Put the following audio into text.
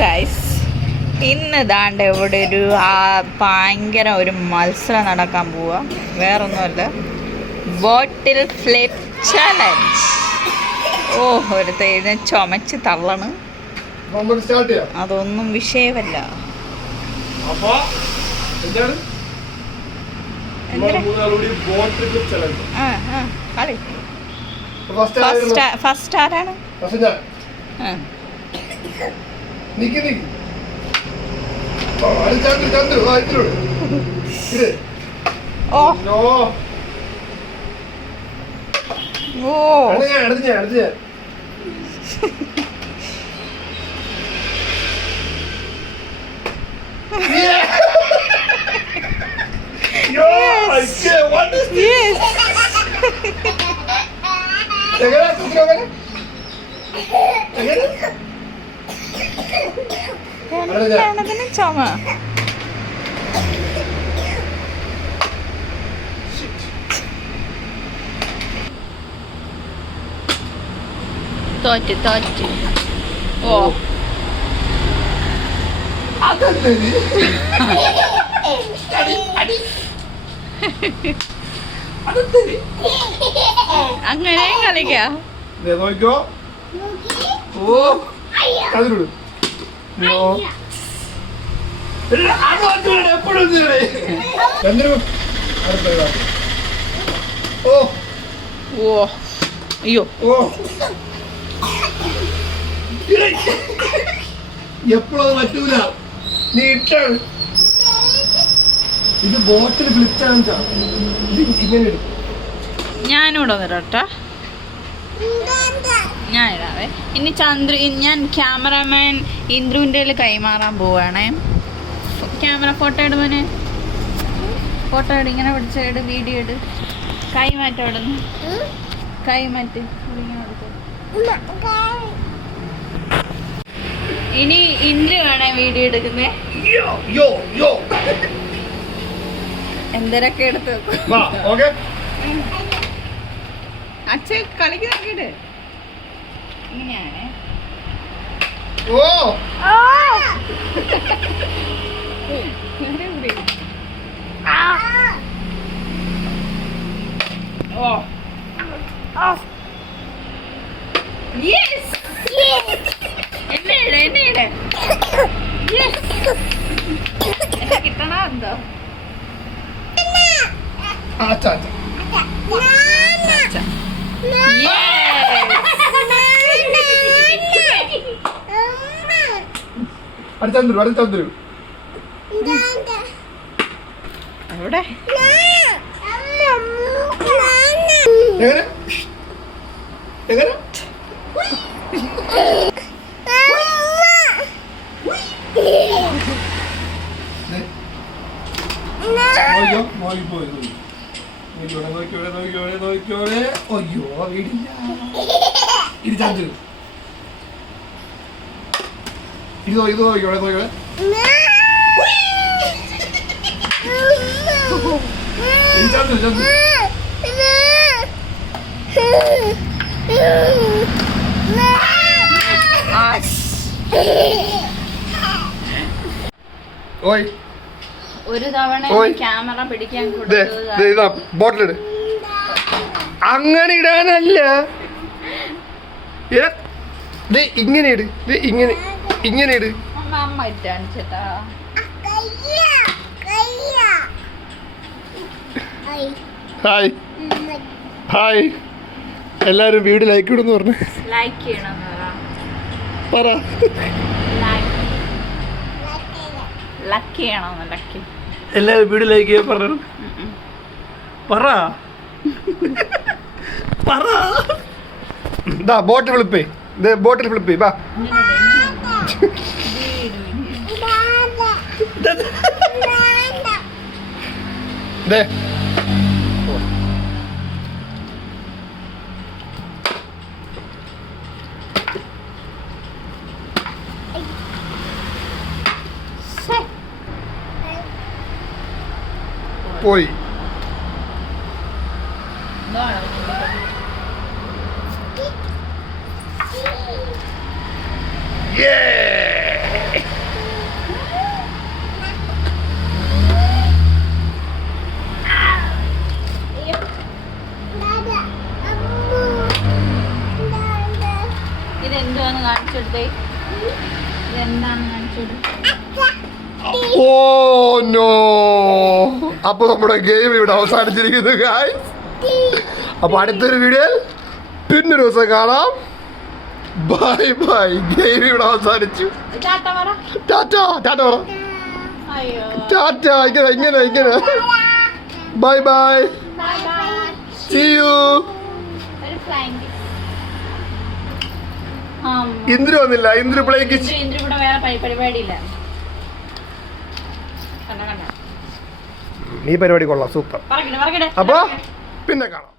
Guys, ഇന്ന് ദാണ്ട് ഇവിടെ ഒരു ഭയങ്കര ഒരു മത്സരം നടക്കാൻ പോവുക. വേറൊന്നുമല്ല, ബോട്ടിൽ ഫ്ലിപ്പ് ചലഞ്ച്. ഓ, ഒരു തേന് ചുമച്ച് തള്ളണ്. അതൊന്നും വിഷയമല്ല. ഫസ്റ്റ് ആരാണ്? ഓ ഓ ചുമ. തോറ്റ്. ഓ, അങ്ങനെ കളിക്കാം. അയ്യോ, എപ്പോഴത് പറ്റൂല. നീ ഇട്ടാണ് ഇത് ബോട്ടിൽ ഫ്ലിപ്പ് ചാലഞ്ചാ. ഇങ്ങനെ എടുക്കും. ഞാനിവിടെ വരട്ടെ. ഞാൻ ഇടാവേ. ഇനി ഞാൻ ക്യാമറാമാൻ ഇന്ദ്രുവിൻ്റെ കൈമാറാൻ പോവാണേ. ക്യാമറ ഫോട്ടോ ഇടുവനെ. ഫോട്ടോ ഇട്, ഇങ്ങനെ പിടിച്ചിട്, വീഡിയോ ഇട്. കൈ മാറ്റം ഇടുന്നു. കൈ മാറ്റി. ഇനി ഇന്ദ്രു വേണേ വീഡിയോ എടുക്കുന്നേ. എന്തരൊക്കെ എടുത്ത് അച്ഛ കളിക്ക് നോക്കിട്ട് ഇങ്ങനെയാണ്. എന്നെ കിട്ടണ എന്തോ. അടുത്തരു എവിടെ? എങ്ങനെ ഒരു തവണ ക്യാമറ പിടിക്കാൻ ബോട്ടിലിട്. അങ്ങനെ ഇടാനല്ല, ഇങ്ങനെ ഇട്. ഇങ്ങനെ ഇട്. അമ്മ ഇട്ടാണ് ചേട്ടാ. ഹായ് ഹായ്, എല്ലാരും വീഡിയോ ലൈക്ക് ഇടുന്നു പറഞ്ഞു. ലൈക്ക് ചെയ്യണം പറ. ലക്കി ചെയ്യണോ? ലക്കി. എല്ലാരും വീഡിയോ ലൈക്ക് ചെയ്യാൻ പറഞ്ഞു. പറ. ബോട്ടിൽ ഫ്ലിപ്പ്. ബോട്ടിൽ ഫ്ലിപ്പ്. വാ. പോയി. Yeah! നോ. അപ്പൊ നമ്മുടെ ഗെയിം ഇവിടെ അവസാനിച്ചിരിക്കുന്നു ഗായ്സ്. അപ്പൊ അടുത്തൊരു വീഡിയോയിൽ പിന്നൊരു ദിവസം കാണാം. Bye bye. ഗെയിം ഇവിടെ അവസാനിച്ചു. ടാറ്റ പറ. ടാറ്റ ടാറ്റ പറ. അയ്യോ. ടാറ്റ. ഇങ്ങനെ ബൈ ബൈ. See you. ഒരു ഫ്ലൈങ് ഇന്ദ്രു വന്നില്ല. ഇന്ദ്രു പ്ലേ കിച്ച്. ഇന്ദ്രു ഇവിടെ വേറെ പരിപാടിയില്ല. കണ്ട ഈ പരിപാടി കൊള്ളാം. സൂപ്പർ. പറക്കട്ടെ. അപ്പൊ പിന്നെ കാണാം.